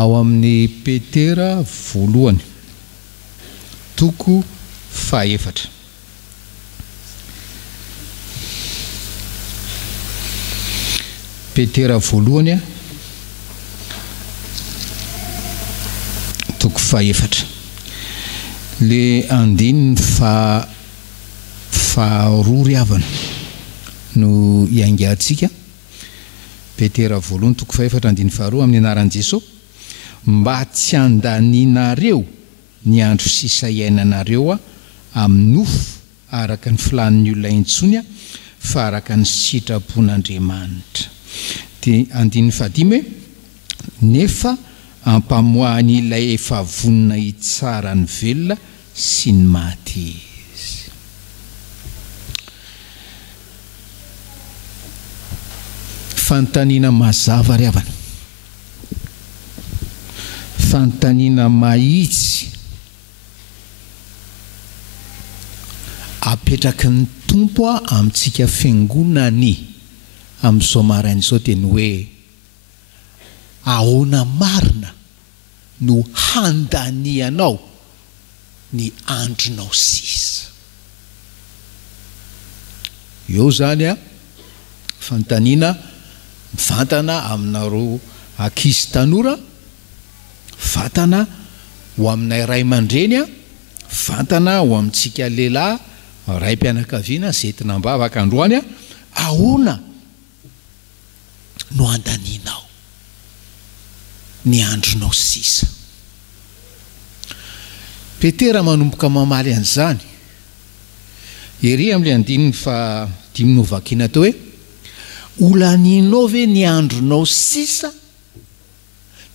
ao amin'ny Petera voalohany toko fahaefatra. Petera voalohany toko fahaefatra. Le andininy faharoa ryavana no iangatsika. Petera voalohany toko fahaefatra andininy faharoa amin'ny anaran'i Jesosy, mba tsy andaninareo ny andro sisa iainanareo amin'ny nofo araka ny filanin'ny olona intsony fa araka ny sitrapon'Andriamanitra. Dia andininy fahadimy, nefa ampamoahany ilay efa vonona hitsara ny velona sy ny maty izy. Fanontaniana mazava ry havana, fanontaniana mahitsy apetraky ny tompo amintsika fiangonany amin'izao marain'izao teny hoe ahoana marina no handanianao ny andronao sisa. Eo zany fanontaniana mivantana aminareo ankizy tanora, vantana ho aminay ray aman-dreny, vantana ho amintsika lehilahy ray mpianakaviana zentina mbavaka androany, ahoana no andanianao ny andronao sisa. Petera manomboka mamaly an'izany, ery amin'ilay andininy fahadimy no vakiana tao hoe olaninao ve ny andronao sisa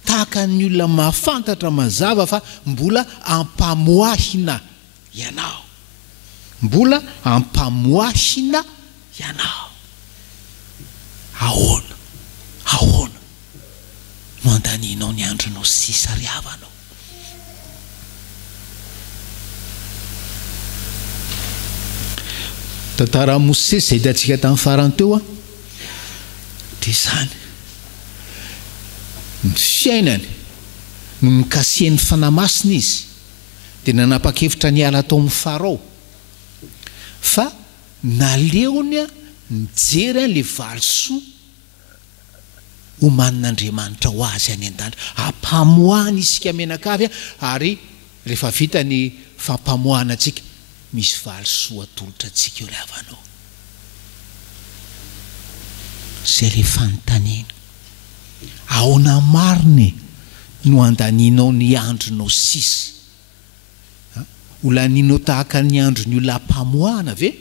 tahaka ny olona mahafantatra mazava fa mbola ampamoahina ianao, mbola ampamoahina ianao. Ahoana no andanianao ny andronao sisa ry havanao. Tantara Mose izay hitantsika tamin'ny farany teo dia izany, ny fiainany no nikasihan'ny fanamasina izy dia nanapa-kevitra ny ala tao amin'ny Farao, fa naleony nijery le valisoa homanin'Andriamanitra ho azy any an-danitra, ampamoahany isika menakavy ary rehefa vita ny fampamoahana antsika misy valisoa atolotra antsika eo ry havanao. Zay le fanontaniana, ahoana marina no andanianao ny andronao sisa? Olaninao tahaka ny andron'ny olona mpamoahana ve?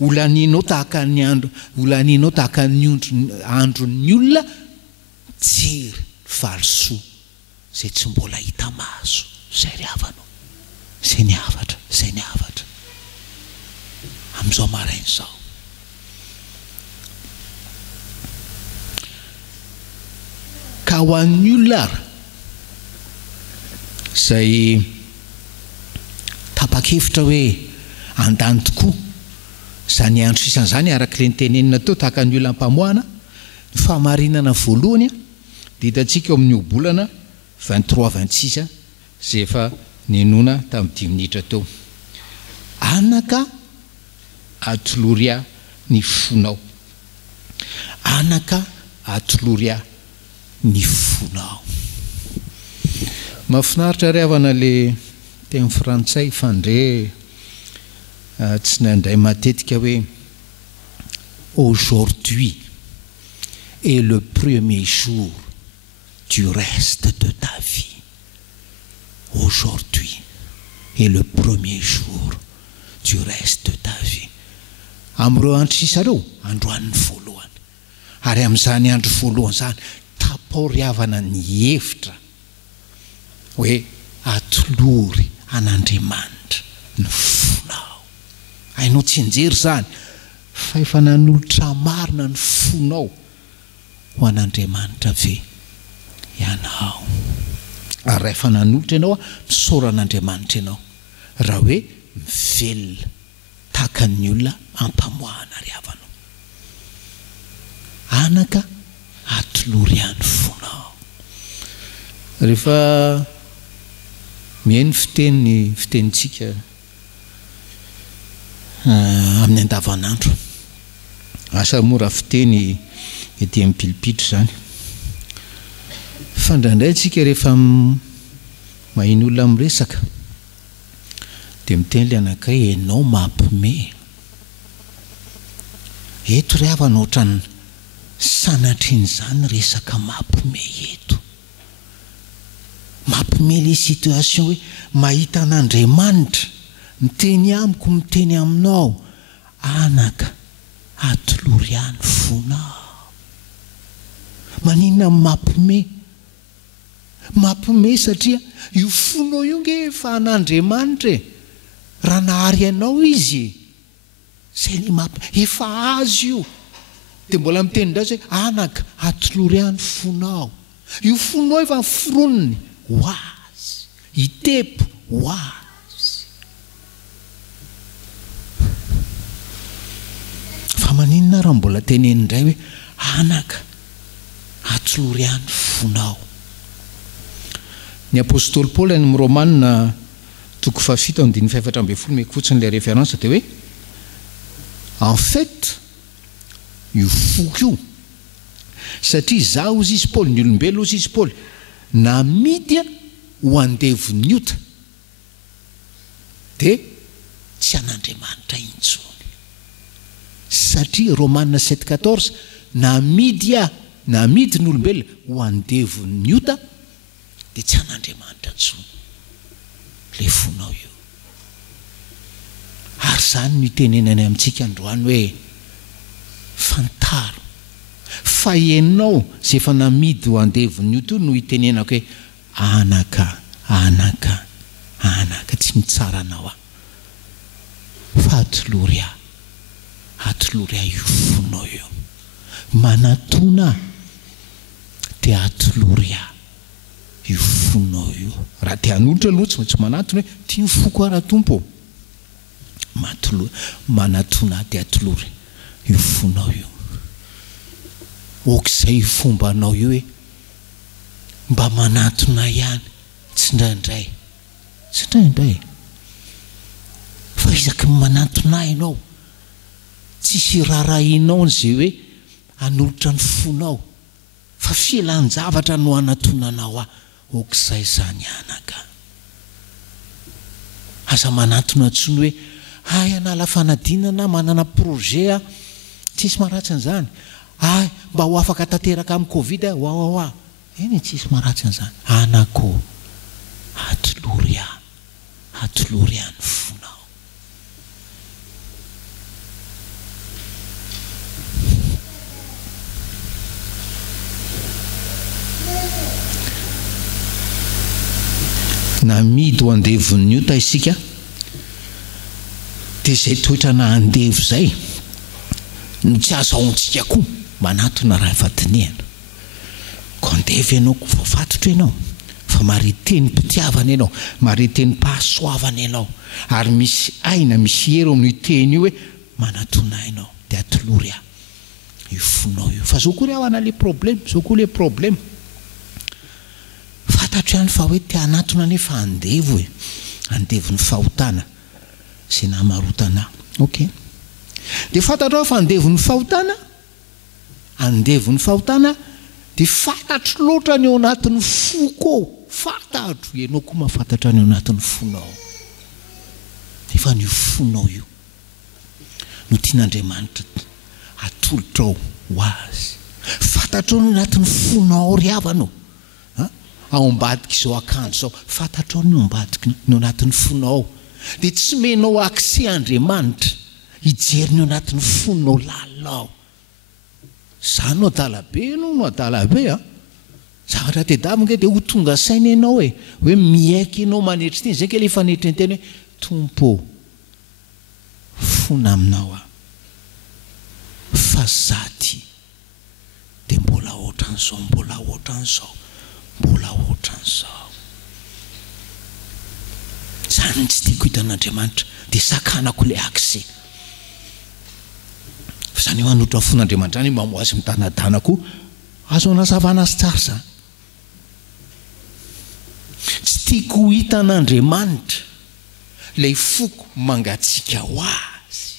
Olaninao tahaka ny andron'ny olona jery valisoa zay tsy mbola hita maso. Zay ry havanao, zay ny havatra amin'izao marain'izao. Ka ho an'ny olona izay tapa-kevitra hoe andany tokoa izany andro sisan'izany arak'ilay nitenenina teo tahaka ny olona mpamoahana, ny fahamarinana voalohany dia hitantsika eo amin'ny obolana 23-26 zay efa nenona tamin'ny 10 minitra teo. Anaka atoloria ny fonao, anaka atoloria ny fonao. Mahafinaritra ry havana le teny frantsay fandre tsy nandray matetika hoe aujourd'hui est le premier jour du reste de ta vie. Aujourd'hui est le premier jour du reste de ta vie. Am'ireo andro sisa reo androan'ny voalohany, ary amin'izany andro voalohany zany tapaoriavana ny hevitra hoe atolory an'Andriamanitra ny fonao. Hainao tsy injery zany fa efa nanolotra marina ny fonao ho an'Andriamanitra ve ianao. Ary rehefa nanolotra ianao misaoran'Andriamanitra ianao raha hoe mivelona tahaka ny olona ampamoahana ry havanao. Anaka atolory ihany fonao. rehefa mihaino fitenitsika amin'ny andavanandro, asa mora fiteny ety amin'ny pilipitra zany. Fandraindray tsika rehefa mahino olona miresaka dia miteny le anakay, ianao mampime. Eto ry havana ohatrany sanatr'izany resaka mampime eto. Mampime le situation hoe mahita an'Andriamanitra miteny amiko, miteny aminao, anaka atolory ihany fonao. Maninona mampime? Mampime satria io fonao io nge efa an'Andriamanitra e. Raha nahary ianao izy, zay ny efa azo io. Dia mbola miteny indray hoe anaka atolory ihany fonao. Io fonao efa foronony ho azy, itepo ho azy. Fa maninona raha mbola teneny indray hoe anaka atolory ihany fonao. Ny apôstôly Paoly any amin'ny Romanina 7:7 me fotsiny le référence dia hoe en fait io foko io satria za ozy izy Paoly, ny olombelo ozy izy Paoly, namidy ho andevon'ny ota dia tsy an'Andriamanitra intsony. Satria Romanina 7:14 namidy ny olombelo ho andevon'ny ota dia tsy an'Andriamanitra intsony le fonao io. Ary zany no itenenany amintsika androany hoe fantaro fa ianao zay efa namidy ho andevon'ny ota no itenenako hoe anaka tsy mitsara anao fa atolory io fonao io, manatona dia atolory io fonao io. Raha te hanolotra aloha tsy manatona hoe tia ny foko ara tompo, manatona dia atolory io fonao io. Okizay fombanao io hoe mba manatona ihany, tsy indraindray fa isaky manatona ianao, tsisy rarahinao zay hoe hanolotra ny fonao, fa fialan-javatra no anatonanao okizay zany anaka. Aza manatona tsony hoe ay anala fanadinana, manana projet tsisy maratsy an'izany, ay mba ho afaka tanteraka amin'ny Covid oa eny tsisy maratsy an'izany. Anako atolory ihany fonao. Namidy ho andevon'ny ota isika dia zay toetra nahandevo zay no tsy azahoantsika koa manatona raha efa dinihana. Ko andevy ianao fa fatotra ianao fa mariteny mpitiavana ianao, mariteny pahasoavana ianao, ary misy aina, misy hero amin'ny teny io hoe manatona ianao dia atolory io fonao io. Fa zao koa ry avana le problème, fantatro ihany fa hoe te hanatona nefa andevo andevo ny fahotana zay namarotana. Ok, dia fantatro fa andevo ny fahotana dia fantatro loatra ny ao anatin'ny foko. Fantatro ianao koa mahafantatra ny ao anatin'ny fonao. Nefa ny fonao io no tian'Andriamanitra atolotra ao ho azy. Fantatro ny anatin'ny fonao ry havanao. Ao ambadika izao akanjo izao, fantatrao ny ao ambadika ny anatin'ny fonao, dia tsy menao accès Andriamanitra hijery ny ao anatin'ny fonao lalao. Zany no adalabe no adalabe zavatra tedavina dia ho tonga saina ianao hoe miaiky ianao manetry teny. Zay ke le fanetry ny teny hoe tompo fona aminao fa zaty dia mbola ohatran'izao. Zany tsy tiako hitan'Andriamanitra dia sakanako le accès. Fa zany eo hanotra fon'Andriamanitra zany mamoazy mitanadana koa azo anazavana azy tsara zany. tiako ho hitan'Andriamanitra lay foko mangatsiaka ho azy.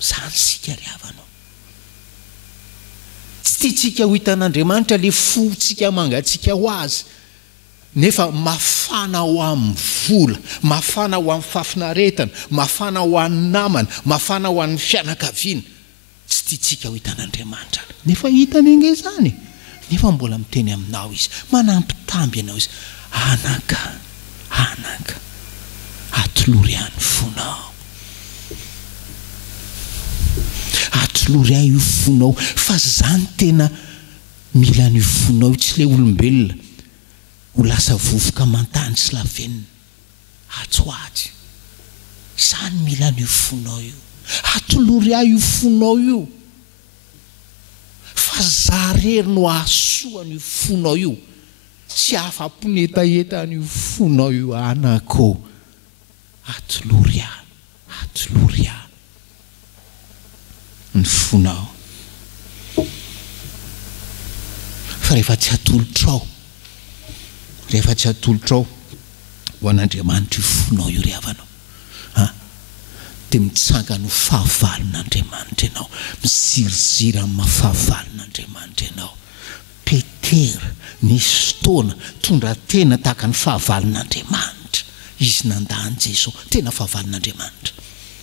Zany sika ry havanao. Tsy tiatsika ho hitan'Andriamanitra lay fotsika mangatsiaka ho azy, nefa mafana ho amin'ny vola, mafana ho amin'ny fafinaretana, mafana ho amin'ny namana, mafana ho amin'ny fianakaviana. Tsy tiatsika ho hitan'Andriamanitra, nefa hitany ange zany. Nefa mbola miteny aminao izy, manampitamby anao izy. Anaka, atolory any fonao, atolory ahy io fonao. Fa zany tena mila ny fonao, tsy le olombelona ho lasa vovoka mantany sy lavenina atsoaty. Zany mila ny fonao io, atolory ahy io fonao io. Fa zarery no ahasoany io fonao io, tsy afa-ponetaetany io fonao io. Anako, atolory ahy ny fonao. Fa rehefa tsy atolotrao, ho an'Andriamanitra io fonao io ry havanao, dia mitsangana ho fahavalon'Andriamanitra ianao, miziriziry amin'ny mahafahavalon'Andriamanitra ianao. Petera nisy fotoana tondra tena tahaka ny fahavalon'Andriamanitra. Izy nandany Jesosy, tena fahavalon'Andriamanitra.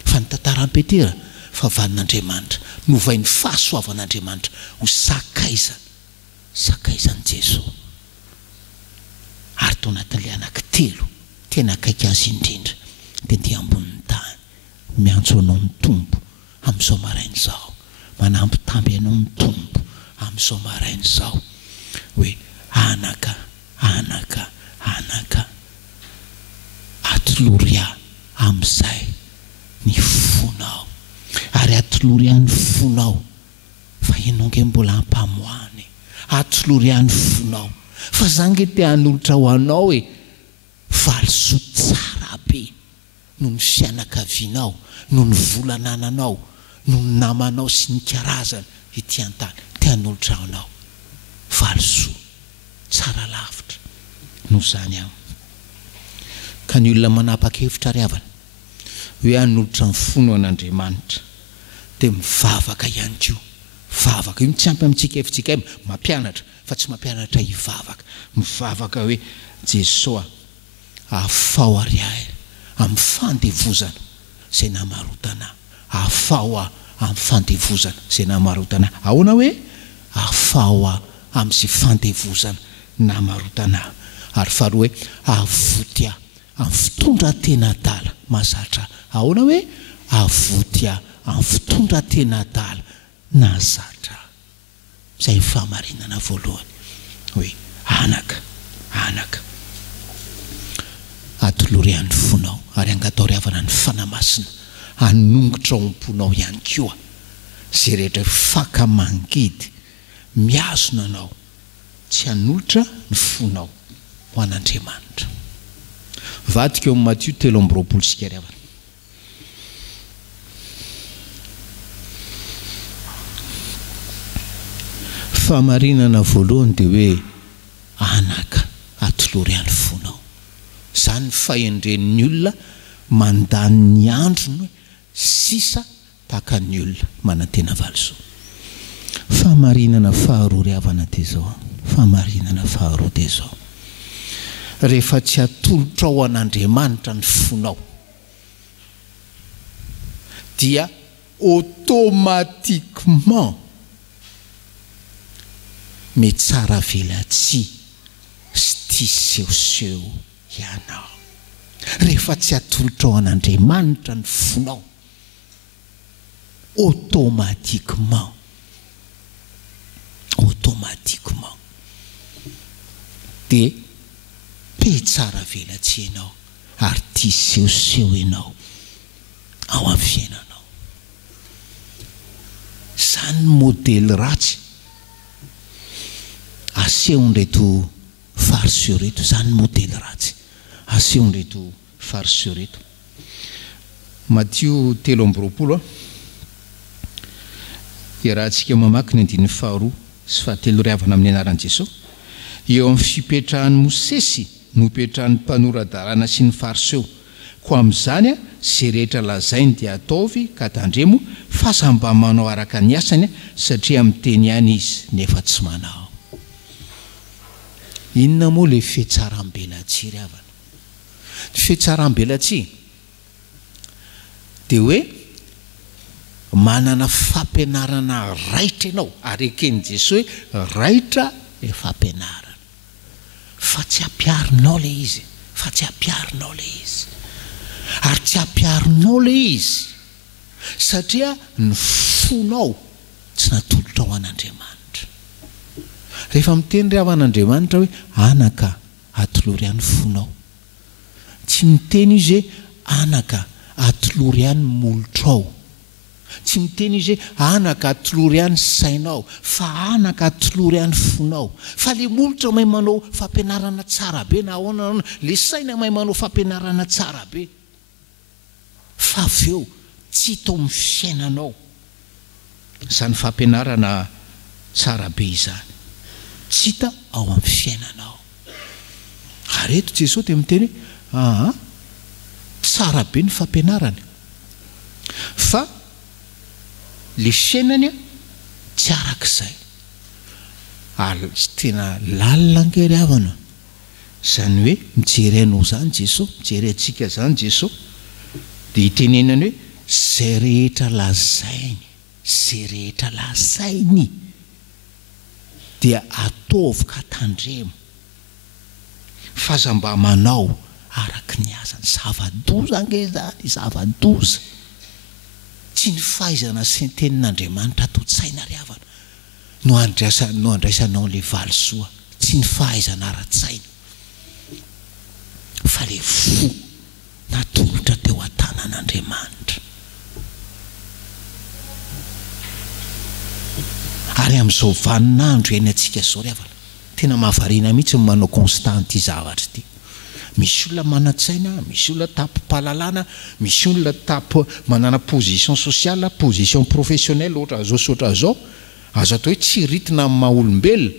Fa ny tantaran'i Petera, fahavalon'Andriamanitra, novain'ny fahasoavan'Andriamanitra ho sakaizan'i Jesosy. Ary tao anatin'ilay anankitelo tena akaiky azy indrindra, dia ndia ambonin'ny tany miantso anao ny tombo amin'izao marain'izao, manampitamby anao ny tombo amin'izao marain'izao, hoe anaka, atolory ahy amin'izay ny fonao. Ary atolory ahy ny fonao, fa ianao nge mbola ampamoany. Atolory ahy ny fonao, fa zany nge te hanolotra ho anao hoe valisoa tsara be noho ny fianakavianao, noho ny volanananao, noho ny namanao sy ny karazana ety an-tany. Te hanolotra ho anao valisoa tsara lavitra noho zany aho. Ka ny olona manapa-kevitra ry havana hoe hanolotra ny fono an'Andriamanitra, dia mivavaka ihany koa. Mivavaka io tsy ampy amintsika efitsika io, mampianatra, fa tsy mampianatra hivavaka. Mivavaka hoe Jesosy ahafao ary ahy amin'ny fandevozana izay namarotana. Ahafao ahy amin'ny fandevozana izay namarotana. Ahoana hoe ahafao ahy amin'izay fandevozana namarotana. Ary faharoa hoe ahavoty ahy amin'ny fitondran-tena adala mahazatra. Ahoana hoe ahavoty ahy amin'ny fitondran-tena adala nahazatra. Izay fahamarinana voalohany hoe anaka, atolory ahy ny fonao, ary angatao ry havana ny fanamasina hanongotra ao am-ponao ihany koa zay rehetra faka mangidy miazona anao tsy hanolotra ny fonao ho an'Andriamanitra. Vadika eo amin'ny Matthieu 3:20 sika ry havana. Fahamarinana voalohany dia hoe anaka, atolory ahy ny fonao. Zany fahendren'ny olona mandany ny androny sisa tahaka ny olona manantena valisoa. Fahamarinana faharoa ry havana dia zao, fahamarinana faharoa dia zao: rehefa tsy atolotra ao an'Andriamanitra ny fonao, dia automatiquement mety tsara velatsy sy tia sehoseho ianao. Rehefa tsy atolotra ao an'Andriamanitra ny fonao, automatiquement dia be tsara velatsy ianao ary tia sehoseho ianao ao amin'ny fiainanao. Zany modely ratsy asehon'ireto fariseo reto. Zany modely ratsy asehon'ireto fariseo reto. Matthieu 3:20 iarahantsika mamaky ny 9 sy 10 ry havana amin'ny anaran'i Jesosy. Eo amin'ny fipetrahan'i Mosesy nopetrany mpanoradarana sy ny fariseo ko amin'izany zay rehetra lazainy dia ataovy ka tandremo fa samba manao araka ny asany satria miteny ihany izy nefa tsy manao. Inona moa le fihetsaram-belatsia ry havana? Ny fihetsaram-belatsia dia hoe manana fampianarana raitra ianao, ary eken'i Jesosy hoe raitra e fampianarana, fa tsy ampiarinao le izy, fa tsy ampiarinao le izy, ary tsy ampiarinao le izy satria ny fonao tsy natolotra ao an'Andriamanitra. Rehefa miteny ry havan'Andriamanitra hoe anaka atolory ihany fonao, tsy miteny izy hoe anaka atolory ihany molotrao, tsy miteny izy hoe anaka atolory ihany sainao, fa anaka atolory ihany fonao. Fa le molotra mahay manao fampianarana tsara be, na ahoana le saina mahay manao fampianarana tsara be, fa avy eo tsy hita ao amin'ny fiainanao izany fampianarana tsara be izany, tsy hita ao amin'ny fiainanao. Ary eto Jesosy dia miteny hoe tsara be ny fampianarana, fa le fiainany tsy arak'izay. Ary tena lalina angery havana izany hoe mijery anao zany Jesosy, mijery antsika zany Jesosy, dia hitenenany hoe zay rehetra lazainy, zay rehetra lazainy dia ataovy ka tandremo, fa za mba manao araky ny asany. Zava-doza ange zany, zava-doza. Tsy ny fahaizana sy ny tenin'Andriamanitra ato-tsaina ry havana no andraisanao le valisoa, tsy ny fahaizana ara-tsaina, fa le fo natolotra teo an-tanan'Andriamanitra. Ary amin'izao vaninandro eny antsika zao ry havana, tena mahavariana mihitsy manao constant ity zavatra ity. Misy olona manan-tsaina, misy olona tapo-pahalalana, misy olona manana position sociale, position professionnelle, ohatra zao sy ohatra zao, azo atao hoe tsy ritina amin'ny maha-olombelona.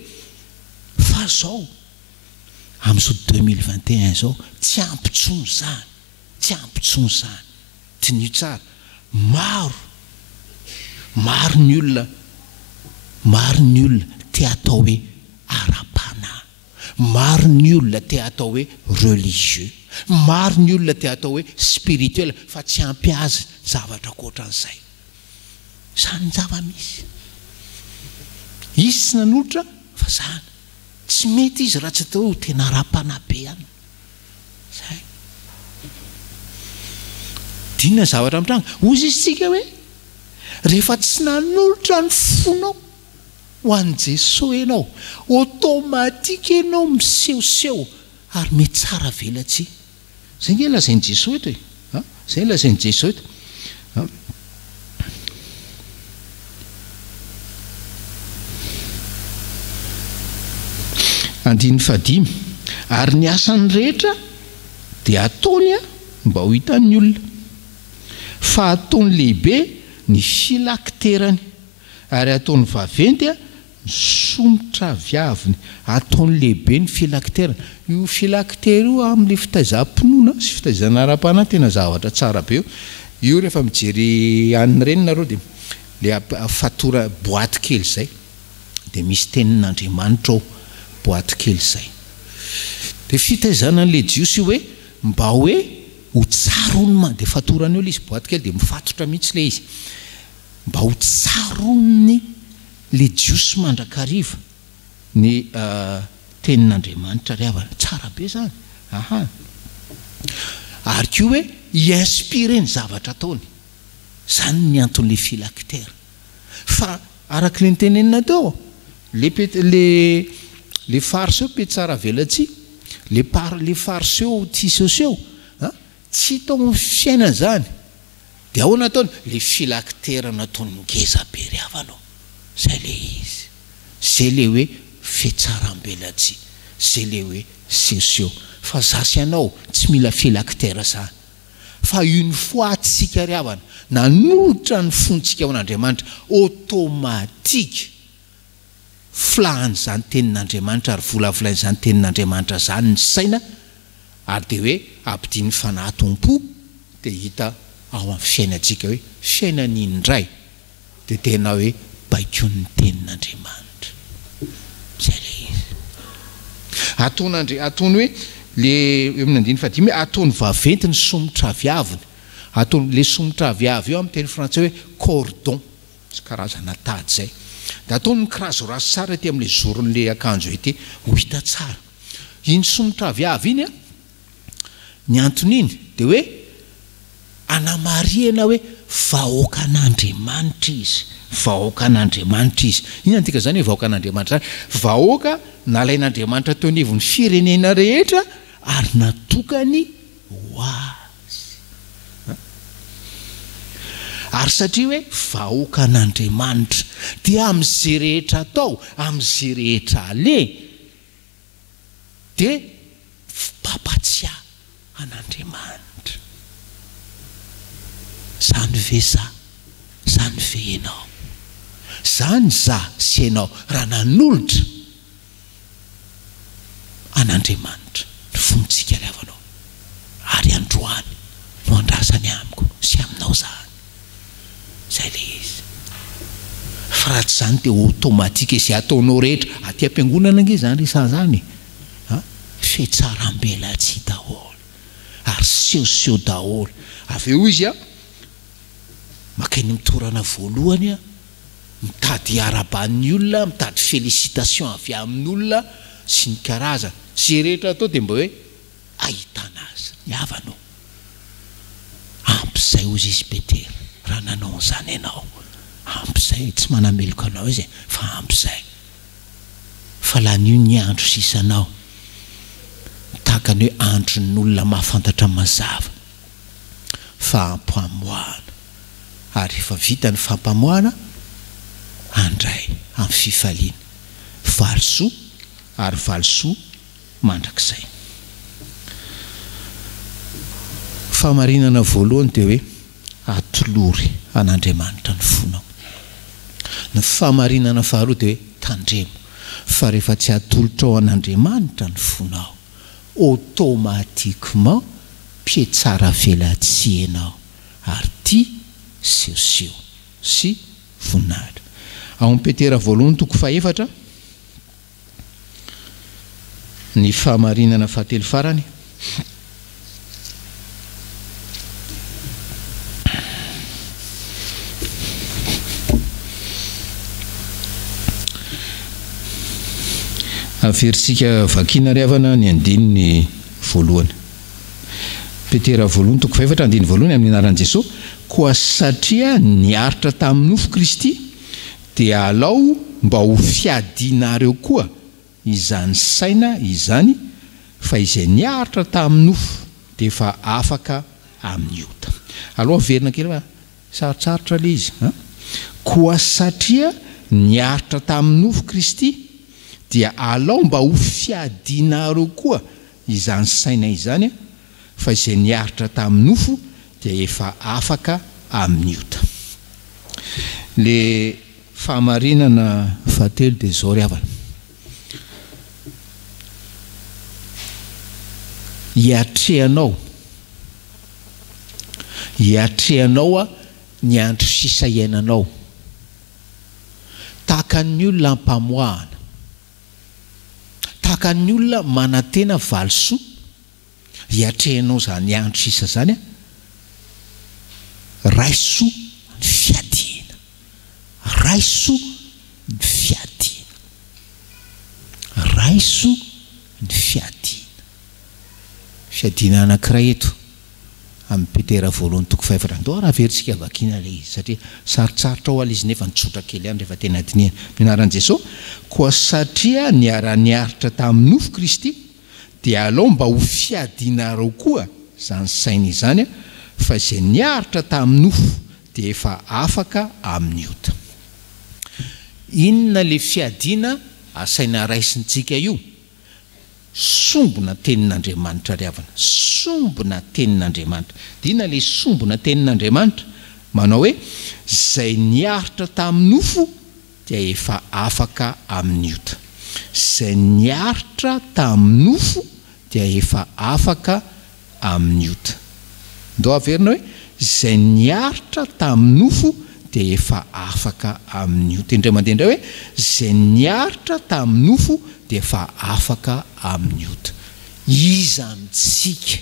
Fa zao amin'izao 2021 zao tsy ampitsony zany, tsy ampitsony zany. Tinio tsara, maro ny olona te atao hoe ara-panahy, maro ny olona te atao hoe religieux, maro ny olona te atao hoe spirituel, fa tsy ampy azy zavatra ankoatran'izay. Zany ny zava-misy. Izy tsy nanolotra fa zany. Tsy mety izy raha tsy atao hoe tena ara-panahy be ihany. Zay. Dinona zavatra mitranga. Ozy izy tsika hoe rehefa tsy nanolotra ny fonao ho an'i Jesosy ianao, automatika ianao misehoseho ary mety tsara velatsia. Zay nge lazain'i Jesosy eto e. Zay lazain'i Jesosy eto. Andiny fadimy, ary ny asany rehetra dia ataony mba ho hitan'ny olona, fa ataony lehibe ny filakterany, ary ataony vaventy somotra viaviny, ataony lehibe ny filakterany. Io filaktery io amin'le fitaizam-pinoana sy fitaizana ara-panahy tena zavatra tsara be io. Io rehefa mijery aniny reny nareo dia le fatora boaty kely zay, dia misy tenin'Andriamanitra ao boaty kely zay. Dia fitaizana an'le jiosy hoe mba hoe ho tsarony, dia fatorany eo le izy boaty kely dia mifatotra mihitsy le izy, mba ho tsarony le jiosy mandrakariva ny tenin'Andriamanitra ry havana. Tsara be zany. Ary koa hoe i-inspire ny zavatra ataony, zany ny anton'le filaktery. Fa araka le nitenenina teo, le fariseo pe tsara velatsia, le fariseo tia soseo, tsy hita amin'ny fiainana zany. Dia ahoana ataony? Le filaktery nataony ngeza be ry havanao. Zay le izy. Zay le hoe fihetsaram-belatsia, zay le hoe soseo. Fa zasy ianao tsy mila filaktery zany. Fa une fois tsika ry havana nanolotra ny fontsika ao an'Andriamanitra, automatique filahany zany tenin'Andriamanitra, ary volavolainy zany tenin'Andriamanitra zany ny saina ary dia hoe ampidiny fanahy-tompo dia hita ao amin'ny fiainantsika hoe fiainany indray dia tena hoe baikony tenin'Andriamanitra. Zay le izy. Ataony hoe le amin'ny 15 hoe ataony vaventy ny somotra aviaviny. Ataony le somotra aviavy eo amin'ny teny frantsay hoe cordon, sy karazana tady zay. Dia ataony mikirasorasy tsara ty amin'le zoron'le akanjo ety ho hita tsara. Iny somotra aviavy iny ny antony iny dia hoe anamariana hoe vahoakan'Andriamanitra izy. Vahoakan'Andriamanitra izy. Iny antika zany hoe vahoakan'Andriamanitra. Vahoaka nalain'Andriamanitra teo anivon'ny firenena rehetra ary natokany ho azy. Ary satria hoe vahoakan'Andriamanitra dia amin'izay rehetra atao, amin'izay rehetra ale dia mpampatsiahy an'Andriamanitra. Zany ve za, zany ve ianao, zany za sy ianao raha nanolotra an'Andriamanitra ny fontsika ilavanao ary androany no andrasany amiko sy aminao zany. Zay le izy. Fa raha tsy zany dia automatika izay ataonao rehetra aty am-piangonana nge zany resa zany fietsaram-belatsy daholo ary sehoseho daholo. Avy eo izy makeny mitorana voalohany mitady araban'ny olona, mitady félicitation avy amin'ny olona sy ny karazana. Zay rehetra atao dia mba hoe ahitana azy ny havanao. Ampizay hozy izy Petera, raha nanao an'izany ianao, ampizay, tsy manameloka anao izy fa ampizay. Fa lan'io ny andro sisanao tahaka ny hoe andron'olona mahafantatra mazava fampamoahana. Ary efa vita ny fampamoahana, andray amin'ny fifaliana valisoa ary valisoa mandrakizay. Fahamarinana voalohany dia hoe atolory an'Andriamanitra ny fonao. Ny fahamarinana faharoa dia hoe tandremo. Fa rehefa tsy atolotra ao an'Andriamanitra ny fonao, automatiquement mpietsara velatsia ianao ary tia sehoseho sy voninahitra. Ao amin'ny Petera voalohany toko fahaefatra ny fahamarinana fahatelo farany. Aversika vakina riavana ny andininy voalohany. Petera voalohany toko fahaefatra andiny voalohany amin'ny anaran'i Jesosy. Koa satria niaritra tamin'ny nofo Kristy dia alao mba ho fiadinareo koa izany saina izany fa izay niaritra tamin'ny nofo dia efa afaka amin'ny ota. Aloha verina kely fa sarotsarotra le izy. Koa satria niaritra tamin'ny nofo Kristy dia alao mba ho fiadinareo koa izany saina izany fa izay niaritra tamin'ny nofo dia efa afaka amin'ny ota. Le fahamarinana fahatelo dia zao ry havana. Hiatrehanao ny andro sisa iainanao tahaka ny olona ampamoahana, tahaka ny olona manantena valisoa. Hiatrehanao zany andro sisa zany raisoa ny fiadiana, raisoa ny fiadiana, raisoa ny fiadiana. Fiadiana anankiray eto amin'ny Petera voalohany toko fahaefatra. Andao raha veritsika vakina le izy satria sarotsarotra ao izy nefa nitsotra kely ihany rehefa tena dinihana. Minaran'i Jesosy, koa satria niara-niaritra tamin'ny nofo Kristy dia alao mba ho fiadinareo koa zany saina izany fa izay niaritra tamin'ny nofo dia efa afaka amin'ny ota. Inona le fiadiana asaina raisintsika io? Sombona tenin'Andriamanitra ry havana, sombona tenin'Andriamanitra. Dia inona le sombona tenin'Andriamanitra? Manao hoe izay niaritra tamin'ny nofo dia efa afaka amin'ny ota. Izay niaritra tamin'ny nofo dia efa afaka amin'ny ota. Ndao averina hoe zay niaritra tamin'ny nofo dia efa afaka amin'ny ota. Indray mandeha indray hoe zay niaritra tamin'ny nofo dia efa afaka amin'ny ota. Iza amintsika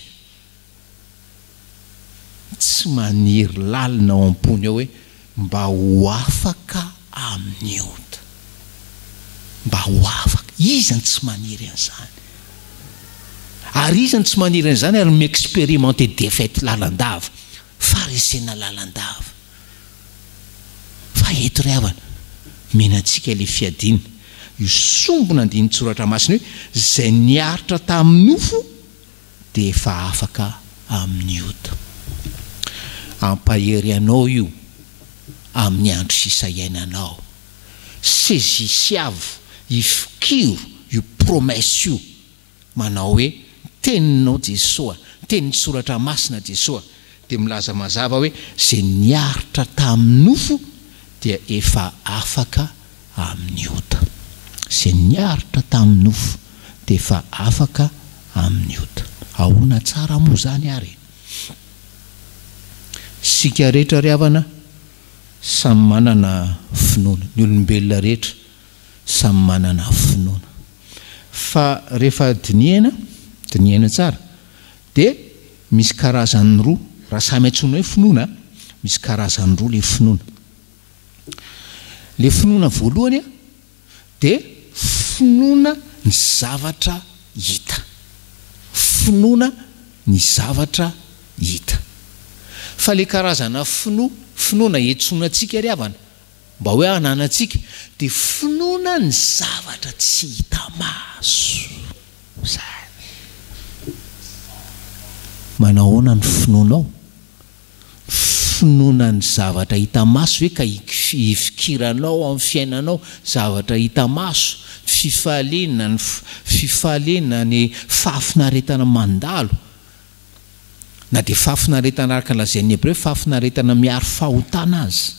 tsy maniry lalina ao am-pony ao hoe mba ho afaka amin'ny ota, mba ho afaka. Iza tsy maniry an'izany? Ary iza tsy maniry an'izany ary mi-expérimenter défaite lalandava, farisena lalandava. Fa eto ry havana, menantsika ilay fiadina, io sombona andiny tsoratra masina hoe zay niaritra tamin'ny nofo dia efa afaka amin'ny ota. Ampahery anao io amin'ny andro sisa iainanao. Sezisy avo, i fikiro, io promesse io, manao hoe teninao Jesosy, tenin'ny soratra masina Jesosy, dia milaza mazava hoe zay niaritra tamin'ny nofo dia efa afaka amin'ny ota. Zay niaritra tamin'ny nofo dia efa afaka amin'ny ota. Ahoana tsara moa zany ary? Sika rehetra ry havana samy manana finoana, ny olombelona rehetra samy manana finoana. Fa rehefa dinihana tsara dia misy karazany roa, raha samy antsoina hoe finoana, misy karazany roa le finoana. Le finoana voalohany dia finoana ny zavatra hita. Finoana ny zavatra hita. Fa le karazana finoana etsonantsika ry havana mba hoe hananantsika dia finoana ny zavatra tsy hita maso. Manahoana ny finoanao? Finoana ny zavatra hita maso hoe ka hifikiranao amin'ny fiainanao zavatra hita maso, fifaliana, ny fafinaretana mandalo, na dia fafinaretana araka lazain'ny Hébreu, fafinaretana miaro fahotana azy.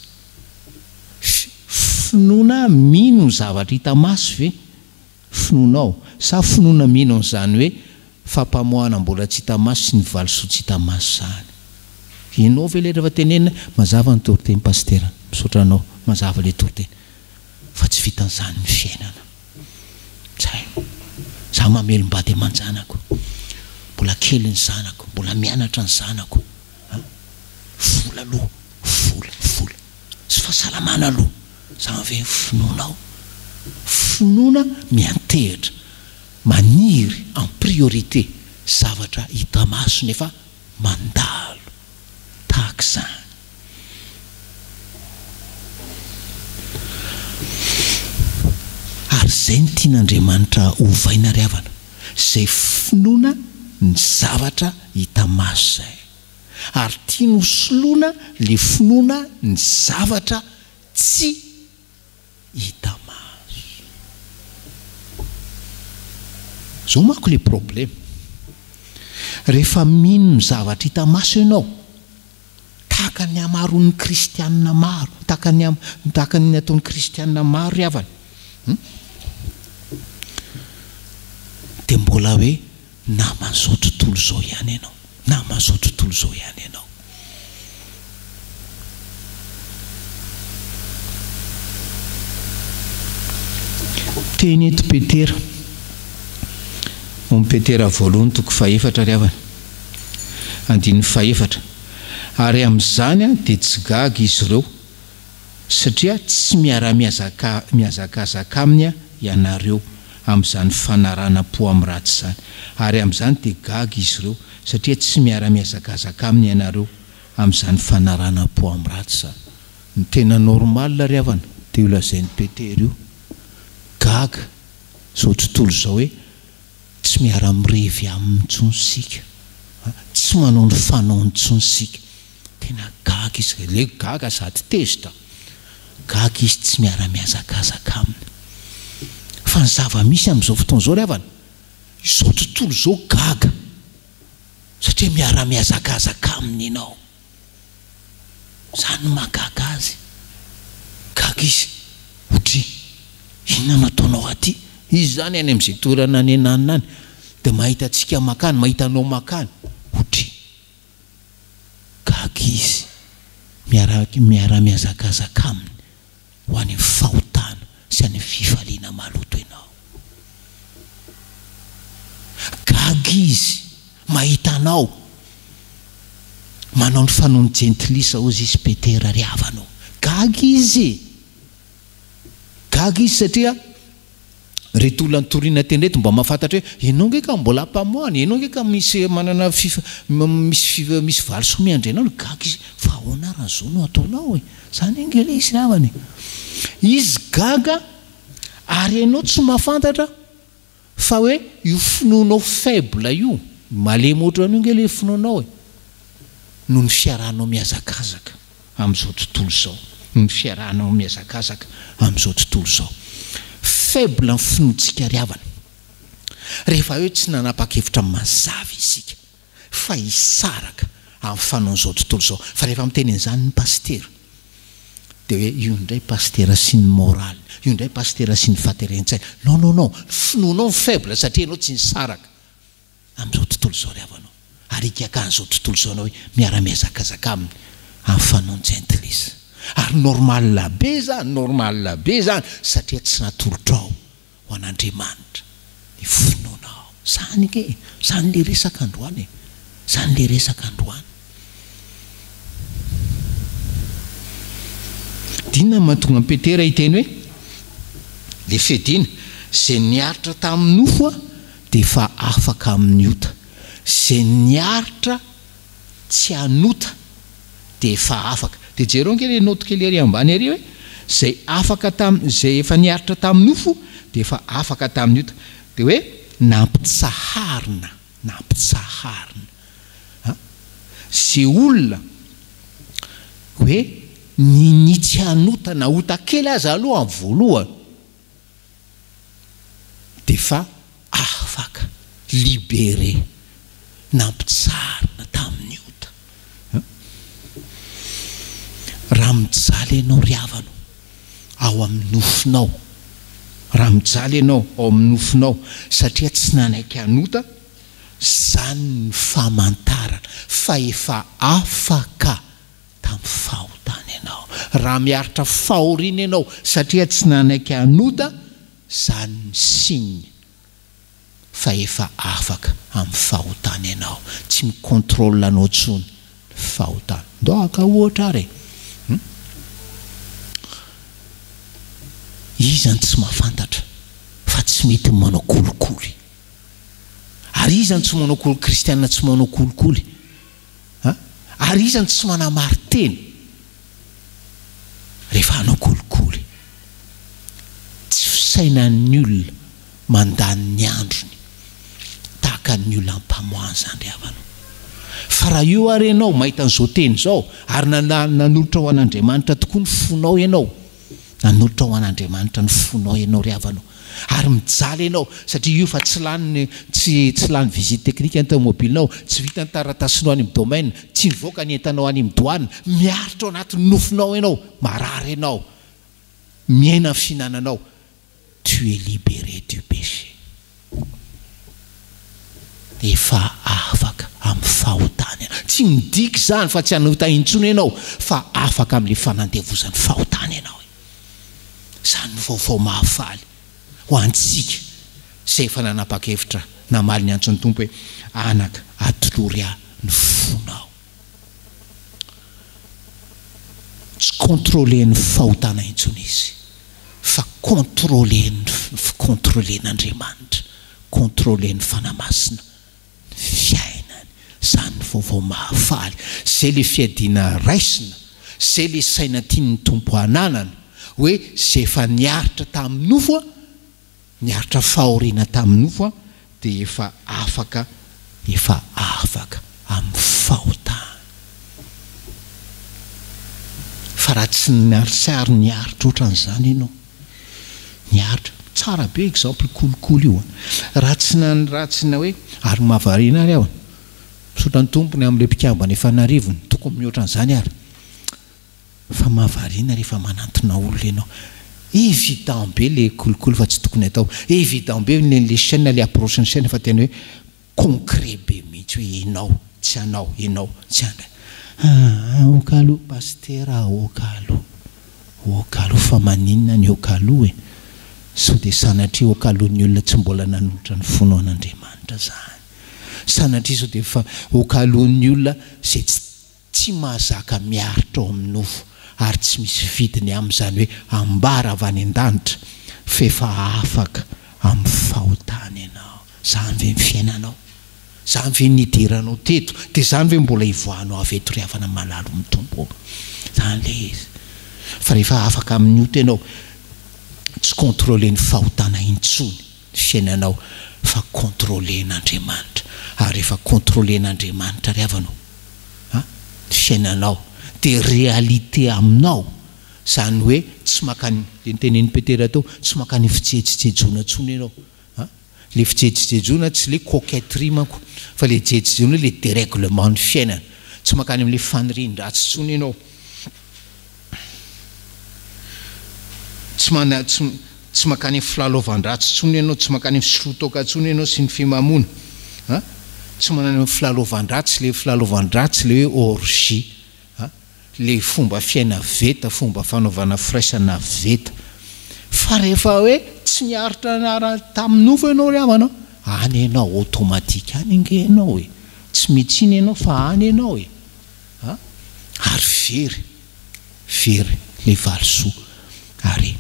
Finoana mino ny zavatra hita maso ve finoanao, sa finoana mino n'izany hoe fampamoahana mbola tsy hita maso sy ny valisoa tsy hita maso zany? Ianao ve le rehefa tenenina mazava ny toriteny pastera, misaotra anao mazava le toriteny, fa tsy vitan'izany ny fiainana. Za mamelombady aman-janako, mbola kely ny zanako, mbola mianatra ny zanako, vola aloha, vola sy fahasalamana aloha. Za mave finoanao, finoana miantehitra, maniry en priorité zavatra hita maso nefa mandalo tahaka izany. Ary zay ny tian'Andriamanitra ovaina ry havana, zay finoana ny zavatra hita maso zay, ary tia nosoloana le finoana ny zavatra tsy hita maso. Zao manko le problème. Rehefa mino ny zavatra hita maso ianao, tahaka ny amaron'ny kristianina maro, tahaka ny ataon'ny kristianina maro ry havana, dia mbola hoe naman'izao tontolo zao ihany ianao, naman'izao tontolo zao ihany ianao. Teny eto Petera, Petera voalohany toko 4 ry havana, andiny 4. Ary amin'izany dia tsy gaga izy ireo, satria tsy miazakazaka aminy ianareo amin'izany fanarana po amin'ny ratsy izany. Ary amin'izany dia gaga izy ireo, satria tsy miazakazaka aminy ianareo amin'izany fanarana po amin'ny ratsy izany. Ny tena normal ry havana dia io lazain'ny Petera io, gaga zao tontolo zao hoe tsy miara-mirevy amin'ny ntsonsika, tsy manao ny fanaontsonsika. Tena gaga izy, le gaga sady tezitra, gaga izy tsy miara-miazakazaka aminy. Fa ny zava-misy amin'izao fotoana izao ry havana, izao tontolo izao gaga, satria miara-miazakazaka aminy ianao. Zany mahagaga azy, gaga izy. Otry, inona nataonao aty? Izy zany any amin'izay toerana any ananiny any, dia mahita antsika makany, mahita anao makany, otriny. Gaga izy miara-miazakazaka aminy ho any amin'ny fahotana sy any fifaliana maloto ianao. Gaga izy mahita anao manao ny fanony jentilisa ozy izy petera riavanao. Gaga izy satria reto olona nitoriana teny reto mba mahafantatra hoe ianao nge ka mbola mpamoany, ianao nge ka misy manana misy valo somiandry ianao. Gaga izy fa ahoana raha zao no ataonao e, zany angely izy namany. Izy gaga ary ianao tsy mahafantatra fa hoe io finoanao faible io malemy ohatra an'io nge le finoanao e, no ny fiarahanao miazakazaka amin'izao tontolo izao, no ny fiarahanao miazakazaka amin'izao tontolo izao. Faible ny finoantsika riavana rehefa hoe tsy nanapa-kevitra mazava isika fa hisaraka amin'ny fanaon'izao tontolo izao. Fa rehefa miteny an'izany ny pastera dia hoe io indray pastera sy ny moraly, io indray pastera sy ny fahaterensaina. Non, finoanao ny faible satria ianao tsy nisaraka amin'izao tontolo izao riavanao. Ary ikakan'izao tontolo izao anao hoe miara-miazakazaka aminy amin'ny fanaony jentilisa. Ary normal be zany satria tsy natolotra ao ho an'Andriamanitra ny finoanao. Zany ke, zany le resaka androany e, zany le resaka androany. Dina mahatonga Petera hiteny hoe le fedina zay niaritra tamin'ny nofo dia efa afaka amin'ny ota, zay niaritra tsy hanota dia efa afaka. Dia jereo kely note kely ery ambany ery hoe zay efa niaritra tamin'ny nofo dia efa afaka tamin'ny ota. Dia hoe nampitsaharina zay olona hoe nitsy hanota na ota kely aza aloha amin'ny voalohany dia efa afaka libéré, nampitsarina tamin'ny ota. Raha mijaly ianao riavanao ao amin'ny nofinao, raha mijaly ianao ao amin'ny nofinao satria tsy nanaiky hanota, zany ny famantarana fa efa afaka tamin'ny fahotana ianao. Raha miaritra fahoriana ianao satria tsy nanaiky hanota, zany ny signe fa efa afaka amin'ny fahotana ianao. Tsy mikontrôle anao tsony fahotana. Ndoaka ohatra ary izany tsy mahafantatra fa tsy mety manao kolikoly. Ary izany tsy manao kristianina tsy manao kolikoly. Ary izany tsy manamary-teny rehefa hanao kolikoly. Tsy fisainan'ny olona mandany ny androny tahaka ny olona ampamoany zany riavanao. Fa raha io ary ianao mahita an'izao teny izao ary nanolotra ho an'Andriamanitra tokoa ny fonao ianao, nanolotra ho an'Andriamanitra ny fonao ianao riavanao, ary mijaly ianao satria io fa tsy lany visite teknika ny tomobilinao, tsy vita ny taratasinao any amin'ny domaine, tsy nivoaka ny entanao any amin'ny douane, miaritra ao anatin'ny nofinao ianao, marary ianao, miaina ny fihinananao. Tu es libéré du péché. Efa afaka amin'ny fahotana. Tsy midiky zany fa tsy hanota intsony ianao fa afaka amin'le fanandevozan'ny fahotana ianao. Zany ny vaovao mahafaly ho antsika zay efa nanapa-kevitra namaly ny antson'ny tompo hoe anaka atoloria ny fonao. Tsy kontrolen'ny fahotana intsony izy fa kontrolen'Andriamanitra, kontrolen'ny fanamasina fiainany. Zany ny vaovao mahafaly. Zay le fiadina raisina, zay le saina tian'ny tompo ananana hoe zay efa niaritra tamin'ny nofo, niaritra fahoriana tamin'ny nofo dia efa afaka amin'ny fahotana. Fa raha tsy narisary niaritra ohatran'izany ianao, niaritra tsara be exemple kolikoly io. Raha tsy na hoe ary mahavariana ary aho misaotra ny tompony amin'ilay mpikambana efa narivony, tokony mihoatra an'izany ary fa mahavariana rehefa manantona olona ianao. évident be le kolokolo fa tsy tokony atao, évident be le chaîne le approche ny chaîne fa tena hoe concret be mihitsy hoe enao tsy anao tsy ana okalo pastera okalo fa maninona ny okalo e so dia sanatria okalon'ny olona tsy mbola nanolotra ny fonao an'Andriamanitra zany, sanatria so dia fa okalon'ny olona zay tsy mahazaka miaritra ao amin'ny nofo ary tsy misy vidiny amin'izany hoe ambara avy any an-danitra fa efa afaka amin'ny fahotana ianao. Zany ve ny fiainanao? Zany ve nidiranao teto? Dia zany ve mbola ivoahanao avy eto ry havana malalo mitombo? Zany le izy. Fa rehefa afaka amin'ny ota ianao, tsy contrôler ny fahotana intsony ny fiainanao fa contrôler n'Andriamanitra. Ary rehefa contrôler n'Andriamanitra ry havanao ny fiainanao dia réalité aminao, zany hoe tsy makany le nitenen'i Petera tao, tsy makany fijejijejona intsony ianao. Le fijejijejona tsy le coquetterie manko, fa le jejijejona le dérèglement ny fiainana, tsy makany amin'le fanirian-dratsy intsony ianao. Tsy makany filalaovan-dratsy intsony ianao, tsy makany fisotoka intsony ianao sy ny fimamoana. Tsy manana filalaovan-dratsy, le filalaovan-dratsy le hoe orgie, le fomba fiaina veta, fomba fanaovana firaisana veta. Fa rehefa hoe tsy miaritra tamin'ny nofo ianao ry havanao, any ianao automatika any inge ianao e, tsy mitsiny ianao fa any ianao e. Ary very le valisoa. Ary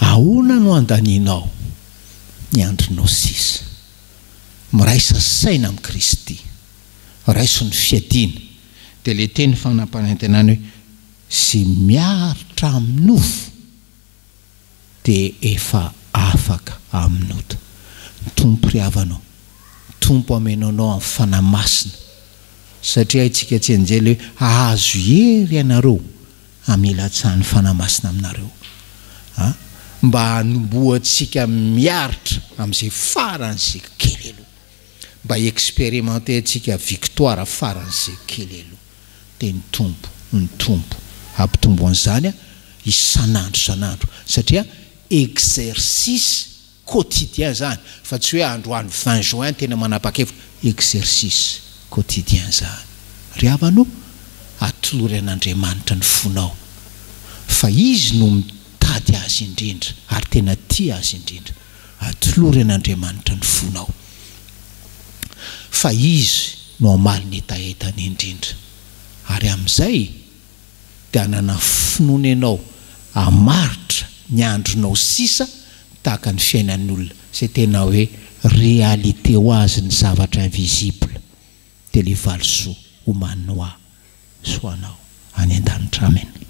ahoana no andaninao ny andronao sisa? Miraisa saina amin'ny Kristy, raiso ny fiadiana. Dia le teny fanampanantenany hoe sy miaritra amin'ny nofo dia efa afaka amin'ny ota. Tompo ry havanao, tompo amenanao amin'ny fanamasina, satria itsika tsy anjely hoe ahazo hery ianareo amilatsahany fanamasina aminareo, mba hanomboantsika miaritra amin'izay faran'izay kely aloha, mba expérimenter antsika victoire faran'izay kely aloha. Dia ny tompo ampitombo an'izany isan'andro, satria exercice quotidien zany, fa tsy hoe androany 20 juin tena manapa-kevitra, exercice quotidien zany. Ry havanao, atolory an'Andriamanitra ny fonao, fa izy no mitady azy indrindra ary tena tia azy indrindra. Atolory an'Andriamanitra ny fonao, fa izy no amaly ny etaetany indrindra. Ary amin'izay dia hanana finoana ianao hamaritra ny andronao sisa tahaka ny fiainan'ny olona, izay tena hoe réalité ho azy ny zavatra invisible, dia le valisoa homanina ho soanao any an-danitra. Amen.